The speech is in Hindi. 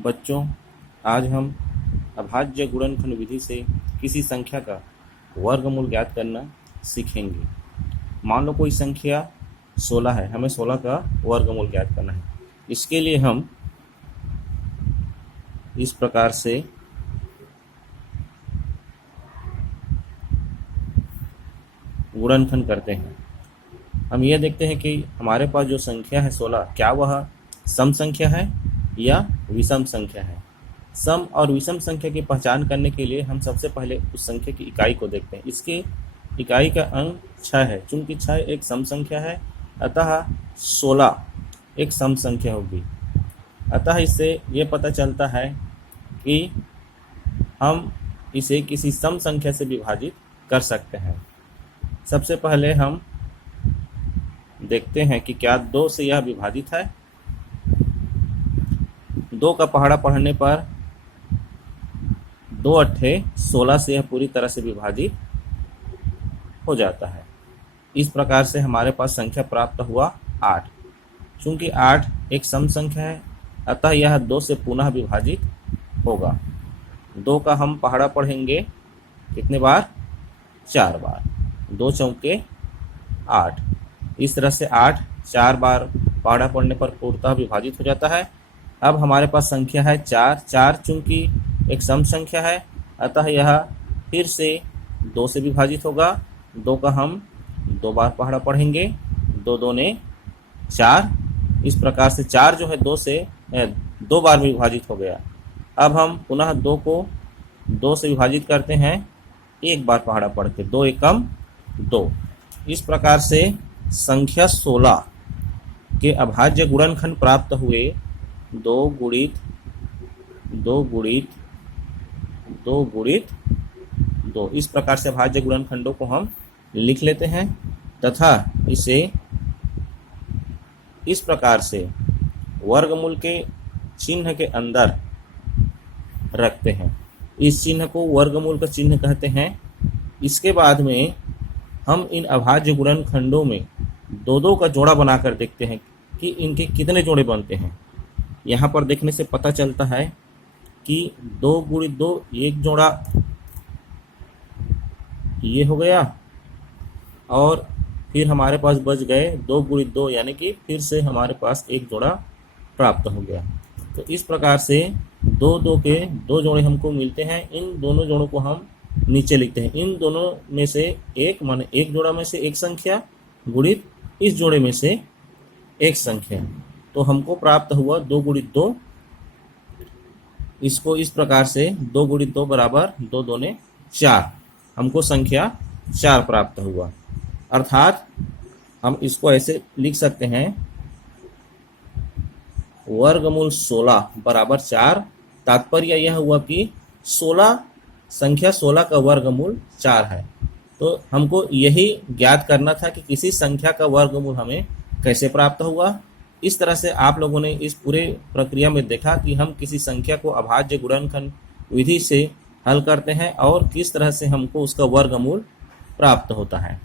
बच्चों, आज हम अभाज्य गुणनखंड विधि से किसी संख्या का वर्गमूल ज्ञात करना सीखेंगे। मान लो कोई संख्या 16 है, हमें 16 का वर्गमूल ज्ञात करना है। इसके लिए हम इस प्रकार से गुणनखंड करते हैं। हम यह देखते हैं कि हमारे पास जो संख्या है 16, क्या वह सम संख्या है या विषम संख्या है। सम और विषम संख्या की पहचान करने के लिए हम सबसे पहले उस संख्या की इकाई को देखते हैं। इसके इकाई का अंक 6 है। चूंकि 6 एक सम संख्या है, अतः 16 एक सम संख्या होगी। अतः इससे ये पता चलता है कि हम इसे किसी सम संख्या से विभाजित कर सकते हैं। सबसे पहले हम देखते हैं कि क्या 2 से यह विभाजित है। 2 का पहाड़ा पढ़ने पर 2 अट्ठे 16 से यह पूरी तरह से विभाजित हो जाता है। इस प्रकार से हमारे पास संख्या प्राप्त हुआ 8। चूंकि 8 एक सम संख्या है, अतः यह 2 से पुनः विभाजित होगा। 2 का हम पहाड़ा पढ़ेंगे कितने बार? 4 बार। 2 चौके 8। इस तरह से 8 4 बार पहाड़ा पढ़ने पर पूर्णतः विभाजित हो जाता है। अब हमारे पास संख्या है 4। 4 चूंकि एक सम संख्या है, अतः यह फिर से 2 से विभाजित होगा। 2 का हम 2 बार पहाड़ा पढ़ेंगे। 2 दूने 4। इस प्रकार से 4 जो है 2 बार विभाजित हो गया। अब हम पुनः 2 को 2 से विभाजित करते हैं, 1 बार पहाड़ा पढ़ के। 2 एकम 2। इस प्रकार से संख्या 16 के अभाज्य गुणनखंड प्राप्त हुए। 2 गुणित 2 गुणित 2 गुणित 2। इस प्रकार से अभाज्य गुणनखंडों को हम लिख लेते हैं तथा इसे इस प्रकार से वर्गमूल के चिन्ह के अंदर रखते हैं। इस चिन्ह को वर्गमूल का चिन्ह कहते हैं। इसके बाद में हम इन अभाज्य गुणनखंडों में 2-2 का जोड़ा बनाकर देखते हैं कि इनके कितने जोड़े बनते हैं। यहाँ पर देखने से पता चलता है कि 2 गुणित 2 एक जोड़ा ये हो गया, और फिर हमारे पास बच गए 2 गुणित 2, यानी कि फिर से हमारे पास एक जोड़ा प्राप्त हो गया। तो इस प्रकार से 2-2 के 2 जोड़े हमको मिलते हैं। इन दोनों जोड़ों को हम नीचे लिखते हैं। इन दोनों में से एक, माने एक जोड़ा में से एक संख्या गुणित इस जोड़े में से एक संख्या। तो हमको प्राप्त हुआ 2 गुणित 2। इसको इस प्रकार से 2 गुणित 2 बराबर 2 दूने 4। हमको संख्या 4 प्राप्त हुआ। अर्थात हम इसको ऐसे लिख सकते हैं, वर्गमूल 16 बराबर 4। तात्पर्य यह हुआ कि 16 संख्या 16 का वर्गमूल 4 है। तो हमको यही ज्ञात करना था कि किसी संख्या का वर्गमूल हमें कैसे प्राप्त हुआ। इस तरह से आप लोगों ने इस पूरे प्रक्रिया में देखा कि हम किसी संख्या को अभाज्य गुणनखंड विधि से हल करते हैं और किस तरह से हमको उसका वर्गमूल प्राप्त होता है।